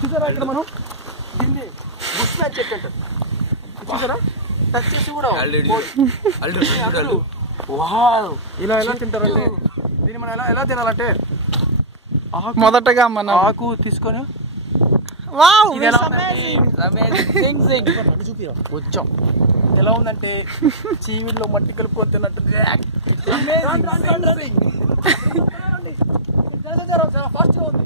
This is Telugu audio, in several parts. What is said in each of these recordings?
చూసారా ఇక్కడ మనం దీన్ని బుష్ మ్యాచ్ చెట్టు అంటారు. చూసారా టచ్ చేసి కూడా వావ్ ఇలా ఎలా తింటారంటే దీన్ని మనం ఎలా తినాలంటే మొదటగా మనం ఆకు తీసుకొని కొంచెం ఎలా ఉందంటే చీవిడిలో మట్టి కలుపుకొని తిన్నట్టు ఫాస్ట్ ఉంది.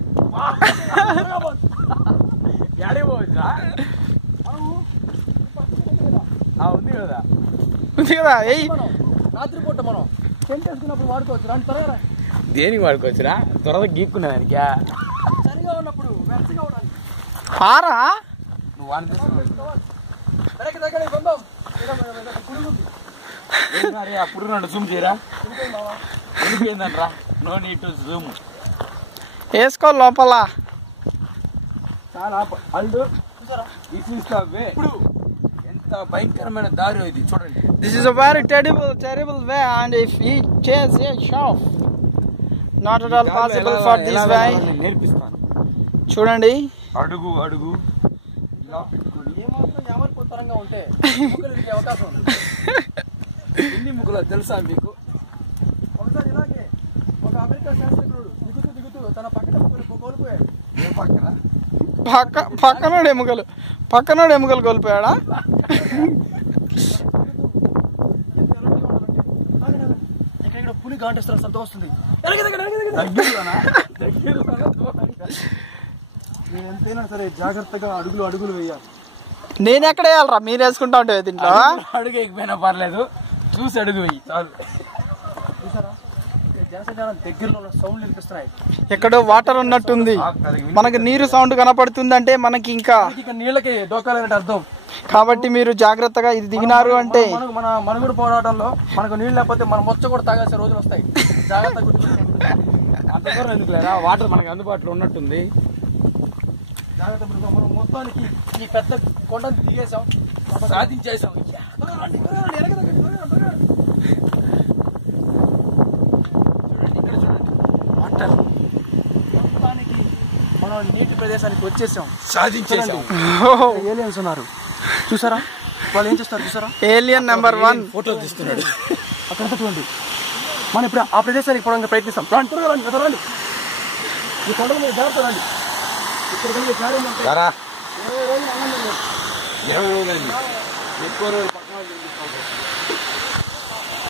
యాడే పోవచ్చా ఉంది కదా రాత్రిపూట మనం టెంట్ వేసుకున్నప్పుడు వాడుకోవచ్చు. రాని త్వరగా దేనికి వాడుకోవచ్చురా త్వరగా గీక్కునేదానికి చలిగా ఉన్నప్పుడు వెచ్చగా ఉండాలి. పారా నువ్వు వాడి అప్పుడు నన్ను జూమ్ చేయరా ఎందుకేందనరా నో నీడ్ టు జూమ్ వేసుకో లోపల చాలా అల్లు దిస్ ఇస్ ద వే. ఇప్పుడు ఎంత భయంకరమైన దారి ఇది చూడండి. This is a very terrible way and if he chase a shaft not at all possible for this way. నేర్పిస్తాను చూడండి అడుగు అడుగు ఏమాత్రం యామర్పూతరంగా ఉంటే ముక్కలు ఇరిగే అవకాశం ఉంది. ఎన్ని ముక్కలు తెలుసా మీకు? ఒకసారి ఇలాగే ఒక అమెరికా శాస్త్రజ్ఞుడు దిగుతూ తన పక్కన ముక్కలు కోల్పోయాడు. ఏ పక్కన పక్కనోడు ఎముకలు కోల్పోయాడా? ఇక్కడ పులి గాంటేస్తారు సంత వస్తుంది. ఎంతైనా సరే జాగ్రత్తగా అడుగులు వేయాలి. నేను ఎక్కడ వేయాలరా? మీరు వేసుకుంటా ఉంటే దీంట్లో అడుగు ఎక్కిపోయినా పర్లేదు చూసి అడుగు వెయ్యి చాలు. చూసారా దగ్గరలో సౌండ్ వినిపిస్తున్నాయి. ఎక్కడో వాటర్ ఉన్నట్టుంది. మనకి నీరు సౌండ్ కనపడుతుంది అంటే మనకి ఇంకా నీళ్ళకి దోకాలనేది అర్థం. కాబట్టి మీరు జాగ్రత్తగా ఇది దిగినారు అంటే మన మనుగడ పోరాటంలో మనకు నీళ్ళు లేకపోతే మనం మొచ్చ కూడా తాగాల్సిన రోజులు వస్తాయి. జాగ్రత్తగా అంత దూరం ఎందుకు లేరా వాటర్ మనకి అందుబాటులో ఉన్నట్టుంది. జాగ్రత్త మనం మొత్తానికి ఈ పెద్ద కొండను దిగేసాం సాధించేసాం. వాటర్ మొత్తానికి మనం నీటి ప్రదేశానికి వచ్చేసాం సాధించేసాం. ఏలియన్స్ ఉన్నారు చూసారా? వాళ్ళు ఏం చేస్తారు చూసారా? ఏలియన్ నెంబర్ 1 ఫోటో తీస్తున్నాడు అక్కడ చూడండి. మనం ఇప్పుడు ఆ ప్రదేశానికి పోవడానికి ప్రయత్నిస్తాం. రండి ఈ కొండల మీద జాగ్రత్త రండి. ఇక్కడ కలిగే కార్యం అంటే 20 రోజులు ఎక్కువ రోజులు పక్కన